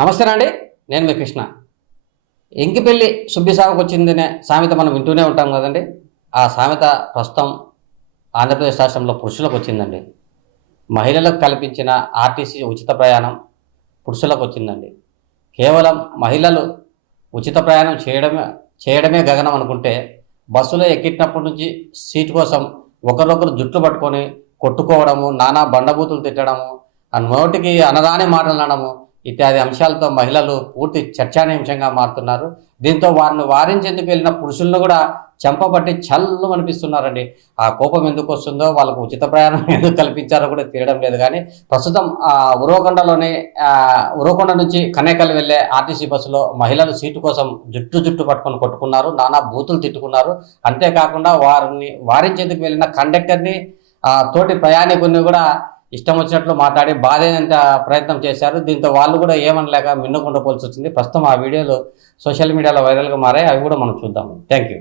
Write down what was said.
నమస్తే అండి, నేను మీ కృష్ణ. ఎంకిపెళ్ళి సుబ్బి సాగుకు వచ్చిందనే సామెత మనం వింటూనే ఉంటాం కదండి. ఆ సామెత ప్రస్తుతం ఆంధ్రప్రదేశ్ రాష్ట్రంలో పురుషులకు వచ్చిందండి. మహిళలకు కల్పించిన ఆర్టీసీ ఉచిత ప్రయాణం పురుషులకు వచ్చిందండి. కేవలం మహిళలు ఉచిత ప్రయాణం చేయడమే గగనం అనుకుంటే, బస్సులో ఎక్కినప్పటి నుంచి సీటు కోసం ఒకరొకరు జుట్లు పట్టుకొని కొట్టుకోవడము, నానా బండబూతులు తిట్టడము, ఆ నోటికి అనరాని మాటలు అనడము ఇత్యాది అంశాలతో మహిళలు పూర్తి చర్చానీయాంశంగా మారుతున్నారు. దీంతో వారిని వారించేందుకు వెళ్ళిన పురుషులను కూడా చెంపబట్టి చల్లు అనిపిస్తున్నారండి. ఆ కోపం ఎందుకు వస్తుందో, వాళ్ళకు ఉచిత ప్రయాణం ఎందుకు కల్పించారో కూడా తెలియడం లేదు. కానీ ప్రస్తుతం ఉరవకొండ నుంచి కనేకల్ వెళ్ళే ఆర్టీసీ బస్సులో మహిళలు సీటు కోసం జుట్టు పట్టుకొని కొట్టుకున్నారు, నానా బూతులు తిట్టుకున్నారు. అంతేకాకుండా వారిని వారించేందుకు వెళ్ళిన కండక్టర్ని, తోటి ప్రయాణికుని కూడా ఇష్టం వచ్చినట్లు మాట్లాడి బాధేంత ప్రయత్నం చేశారు. దీంతో వాళ్ళు కూడా ఏమనలేక మిన్నకుండా పోల్సి వచ్చింది. ప్రస్తుతం ఆ వీడియోలు సోషల్ మీడియాలో వైరల్గా మారాయి. అవి కూడా మనం చూద్దాము. Thank you.